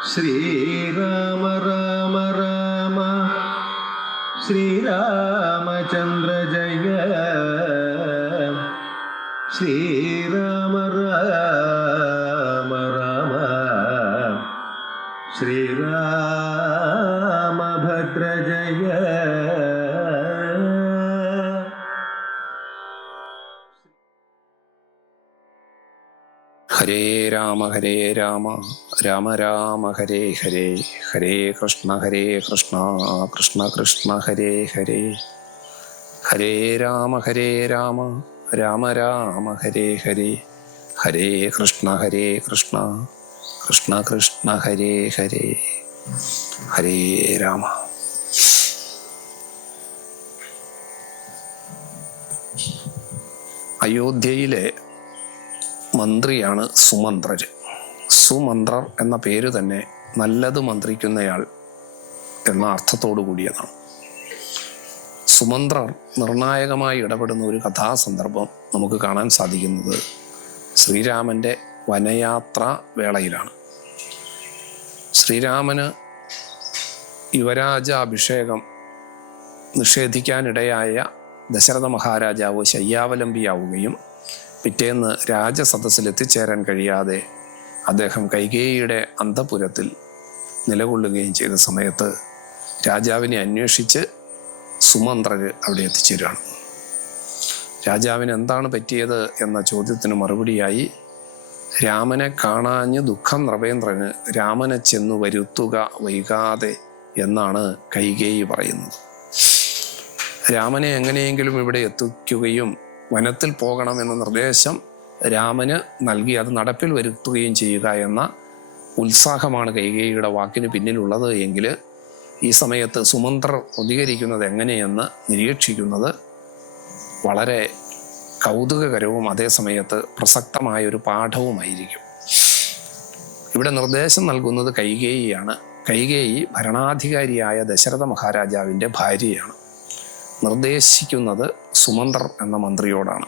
ശ്രീരാമ രാമ രാമ ശ്രീരാമചന്ദ്ര ജയ ശ്രീരാമ രാമ രാമ ശ്രീരാമഭദ്ര ഹരേ രാമ ഹരേ രാമ. രാമ രാമ ഹരേ ഹരേ. ഹരേ കൃഷ്ണ ഹരേ കൃഷ്ണ. കൃഷ്ണ കൃഷ്ണ ഹരേ ഹരേ. ഹരേ രാമ ഹരേ രാമ. രാമ രാമ ഹരേ ഹരേ. ഹരേ കൃഷ്ണ ഹരേ കൃഷ്ണ. കൃഷ്ണ കൃഷ്ണ ഹരേ ഹരേ. ഹരേ രാമ. അയോധ്യയിലെ മന്ത്രിയാണ് സുമന്ത്രർ സുമന്ത്രർ എന്ന പേര് തന്നെ നല്ലത് മന്ത്രിക്കുന്നയാൾ എന്ന അർത്ഥത്തോടു കൂടിയതാണ്. സുമന്ത്രർ നിർണായകമായി ഇടപെടുന്ന ഒരു കഥാസന്ദർഭം നമുക്ക് കാണാൻ സാധിക്കുന്നത് ശ്രീരാമന്റെ വനയാത്ര വേളയിലാണ്. ശ്രീരാമന് യുവരാജാഭിഷേകം നിഷേധിക്കാനിടയായ ദശരഥ മഹാരാജാവ് ശയ്യാവലംബിയാവുകയും പിറ്റേന്ന് രാജസദസ്സിൽ എത്തിച്ചേരാൻ കഴിയാതെ അദ്ദേഹം കൈകേയിയുടെ അന്തപുരത്തിൽ നിലകൊള്ളുകയും ചെയ്ത സമയത്ത് രാജാവിനെ അന്വേഷിച്ച് സുമന്ത്രർ അവിടെ എത്തിച്ചേരുകയാണ്. രാജാവിന് എന്താണ് പറ്റിയത് എന്ന ചോദ്യത്തിന് മറുപടിയായി രാമനെ കാണാഞ്ഞ് ദുഃഖം നൃപേന്ദ്രന് രാമനെ ചെന്നു വരുത്തുക വൈകാതെ എന്നാണ് കൈകേയി പറയുന്നത്. രാമനെ എങ്ങനെയെങ്കിലും ഇവിടെ എത്തിക്കുകയും വനത്തിൽ പോകണമെന്ന നിർദ്ദേശം രാമന് നൽകി. അത് നടപ്പിൽ വരുത്തുകയും ചെയ്യുക എന്ന ഉത്സാഹമാണ് കൈകേയിയുടെ വാക്കിന് പിന്നിലുള്ളത് എങ്കിൽ ഈ സമയത്ത് സുമന്ത്രർ പ്രതികരിക്കുന്നത് എങ്ങനെയെന്ന് നിരീക്ഷിക്കുന്നത് വളരെ കൗതുകകരവും അതേസമയത്ത് പ്രസക്തമായ ഒരു പാഠവുമായിരിക്കും. ഇവിടെ നിർദ്ദേശം നൽകുന്നത് കൈകേയിയാണ്. കൈകേയി ഭരണാധികാരിയായ ദശരഥ മഹാരാജാവിന്റെ ഭാര്യയാണ്. നിർദ്ദേശിക്കുന്നത് സുമന്ത്രർ എന്ന മന്ത്രിയോടാണ്.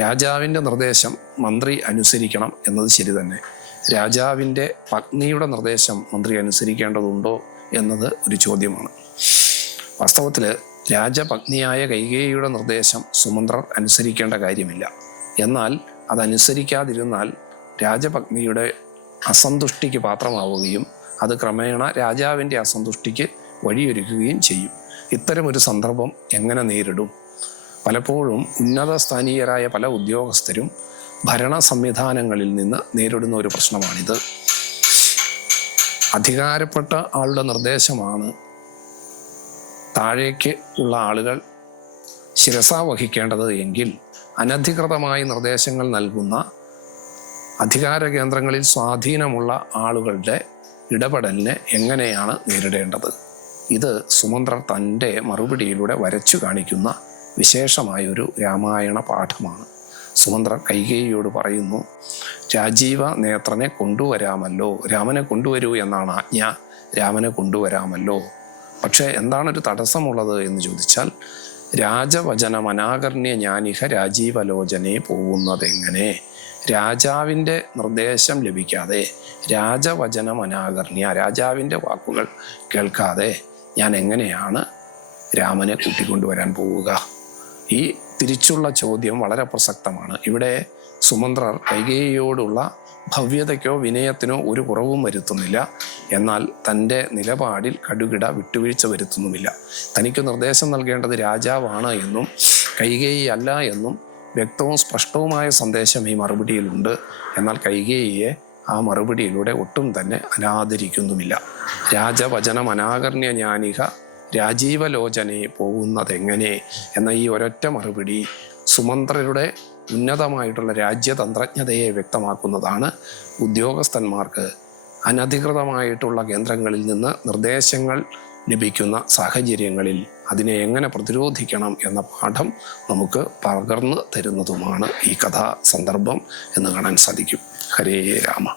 രാജാവിന്റെ നിർദ്ദേശം മന്ത്രി അനുസരിക്കണം എന്നത് ശരി തന്നെ. രാജാവിന്റെ പത്നിയുടെ നിർദ്ദേശം മന്ത്രി അനുസരിക്കേണ്ടതുണ്ടോ എന്നത് ഒരു ചോദ്യമാണ്. വാസ്തവത്തിൽ രാജപത്നിയായ കൈകേയിയുടെ നിർദ്ദേശം സുമന്ത്രർ അനുസരിക്കേണ്ട കാര്യമില്ല. എന്നാൽ അതനുസരിക്കാതിരുന്നാൽ രാജപത്നിയുടെ അസന്തുഷ്ടിക്ക് പാത്രമാവുകയും അത് ക്രമേണ രാജാവിന്റെ അസന്തുഷ്ടിക്ക് വഴിയൊരുക്കുകയും ചെയ്യും. ഇത്തരമൊരു സന്ദർഭം എങ്ങനെ നേരിടും? പലപ്പോഴും ഉന്നത സ്ഥാനീയരായ പല ഉദ്യോഗസ്ഥരും ഭരണ സംവിധാനങ്ങളിൽ നിന്ന് നേരിടുന്ന ഒരു പ്രശ്നമാണിത്. അധികാരപ്പെട്ട ആളുടെ നിർദ്ദേശമാണ് താഴേക്ക് ഉള്ള ആളുകൾ ശിരസ വഹിക്കേണ്ടത് എങ്കിൽ അനധികൃതമായി നിർദ്ദേശങ്ങൾ നൽകുന്ന അധികാര കേന്ദ്രങ്ങളിൽ സ്വാധീനമുള്ള ആളുകളുടെ ഇടപെടലിനെ എങ്ങനെയാണ് നേരിടേണ്ടത്? ഇത് സുമന്ത്രർ തന്റെ മറുപടിയിലൂടെ വരച്ചു കാണിക്കുന്ന വിശേഷമായൊരു രാമായണ പാഠമാണ്. സുമന്ത്രർ കൈകേയിയോട് പറയുന്നു രാജീവ നേത്രനെ കൊണ്ടുവരാമല്ലോ. രാമനെ കൊണ്ടുവരൂ എന്നാണ് ആജ്ഞ. രാമനെ കൊണ്ടുവരാമല്ലോ. പക്ഷേ എന്താണൊരു തടസ്സമുള്ളത് എന്ന് ചോദിച്ചാൽ രാജവചനം അനാകർണ്യ ജ്ഞാനിഹ രാജീവലോചനെ പോകുന്നതെങ്ങനെ? രാജാവിന്റെ നിർദ്ദേശം ലഭിക്കാതെ രാജവചനം അനാകർണ്യ രാജാവിന്റെ വാക്കുകൾ കേൾക്കാതെ ഞാൻ എങ്ങനെയാണ് രാമനെ കൂട്ടിക്കൊണ്ടുവരാൻ പോവുക? ഈ തിരിച്ചുള്ള ചോദ്യം വളരെ പ്രസക്തമാണ്. ഇവിടെ സുമന്ത്രർ കൈകേയിയോടുള്ള ഭവ്യതയ്ക്കോ വിനയത്തിനോ ഒരു കുറവും വരുത്തുന്നില്ല. എന്നാൽ തന്റെ നിലപാടിൽ കടുകിട വിട്ടുവീഴ്ച വരുത്തുന്നുമില്ല. തനിക്ക് നിർദ്ദേശം നൽകേണ്ടത് രാജാവാണ് എന്നും കൈകേയി അല്ല എന്നും വ്യക്തവും സ്പഷ്ടവുമായ സന്ദേശം ഈ മറുപടിയിലുണ്ട്. എന്നാൽ കൈകേയിയെ ആ മറുപടിയിലൂടെ ഒട്ടും തന്നെ അനാദരിക്കുന്നുമില്ല. രാജവചനം അനാകർണ്യ ജ്ഞാനിക രാജീവലോചനെ പോകുന്നതെങ്ങനെ എന്ന ഈ ഒരൊറ്റ മറുപടി സുമന്ത്രരുടെ ഉന്നതമായിട്ടുള്ള രാജ്യതന്ത്രജ്ഞതയെ വ്യക്തമാക്കുന്നതാണ് ഉദ്യോഗസ്ഥന്മാർക്ക് അനധികൃതമായിട്ടുള്ള കേന്ദ്രങ്ങളിൽ നിന്ന് നിർദ്ദേശങ്ങൾ ലഭിക്കുന്ന സാഹചര്യങ്ങളിൽ അതിനെ എങ്ങനെ പ്രതിരോധിക്കണം എന്ന പാഠം നമുക്ക് പകർന്നു തരുന്നതുമാണ് ഈ കഥാ സന്ദർഭം എന്ന് കാണാൻ സാധിക്കും. ഹരേ രാമ.